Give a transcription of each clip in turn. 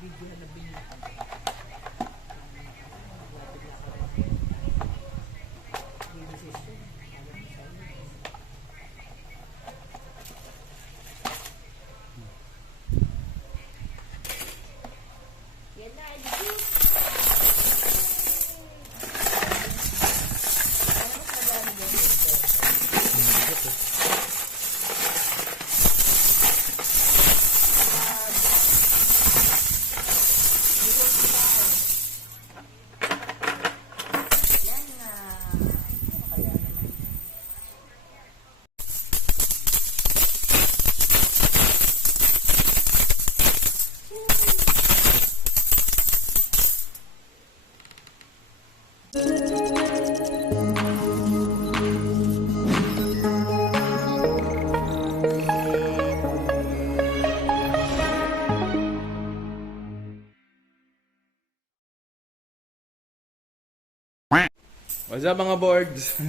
video na binyakan. What's up mga boards?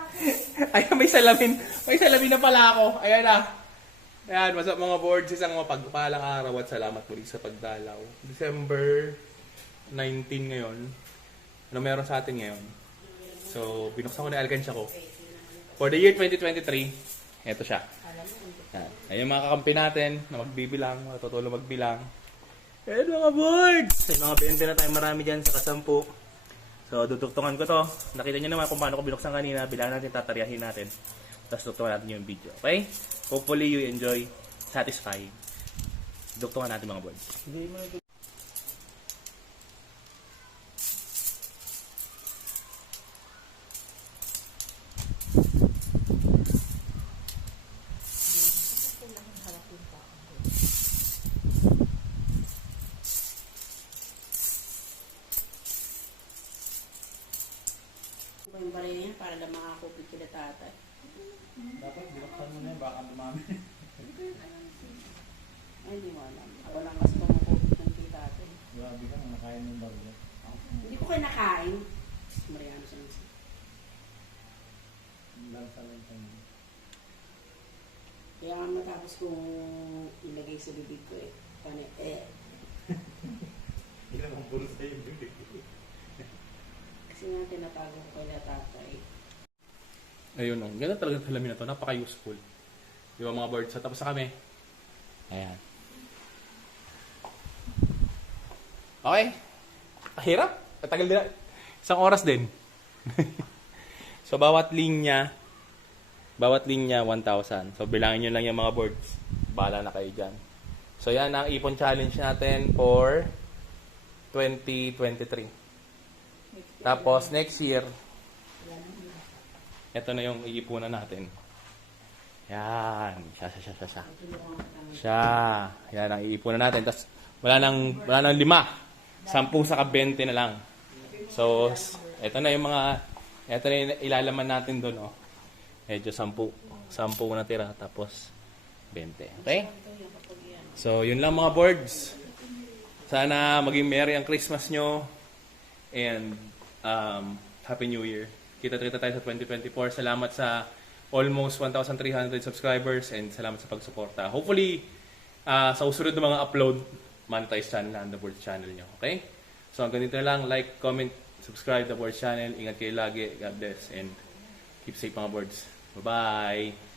Ayan, may salamin. May salamin na pala ako. Ayan na. Ayan, what's up mga boards? Isang mapagpalang araw at salamat muli sa pagdalaw. December 19 ngayon. Ano meron sa atin ngayon? So, binuksan ko na yung alkansya ko. For the year 2023, eto siya. Ayan. Ayan yung mga kakampi natin na magbibilang, matutulong magbilang. Ayan mga boards! May mga BNP na tayo marami dyan sa kasampu. So, duduktungan ko to. Nakita nyo naman kung paano ko binuksan kanina. Bilangan natin, tataryahin natin. Tapos duktungan natin yung video. Okay? Hopefully you enjoy. Satisfying. Duktungan natin mga boys. Makakupit kila tatay. Dapat binuksan mo na yun. Baka dumami. Ay, hindi mo alam. Ako lang kasi kumakupit ng kay tatay. Grabe ka, nakain yung baril. Hindi ko kayo nakain. Mariano sa nasa. Kaya nga matapos kong ilagay sa bibig ko eh. Paano eh. Hindi naman puro sa yung bibig. Kasi nga tinatago ko kay tatay. Ayun o. Ganda talaga salamin na to. Napaka-useful. Di ba mga birds? So, tapos na kami. Ayan. Okay. Hirap. Katagal din. Isang oras din. so, bawat linya, bawat linya, 1,000. So, bilangin nyo lang yung mga boards. Bala na kayo dyan. So, yan ang ipon challenge natin for 2023. Tapos, next year, ito na yung iipunan natin. Yan. Siya, siya, siya, siya, siya. Siya. Yan ang iipunan natin. Tapos, wala nang, wala nang lima. Sampu sa 20 na lang. So, ito na yung mga, ito na yung ilalaman natin doon, oh. Medyo sampu. Sampu na tira. Tapos, 20. Okay? So, yun lang mga boards. Sana maging merry ang Christmas nyo. And um, Happy New Year. Kita-kita tayo sa 2024. Salamat sa almost 1,300 subscribers and salamat sa pagsuporta. Hopefully, ah, sa usunod na mga upload, monetize channel na ang The channel nyo. Okay? So hanggang dito na lang. Like, comment, subscribe The Board channel. Ingat kayo lagi. God bless. And keep safe mga boards. Bye-bye!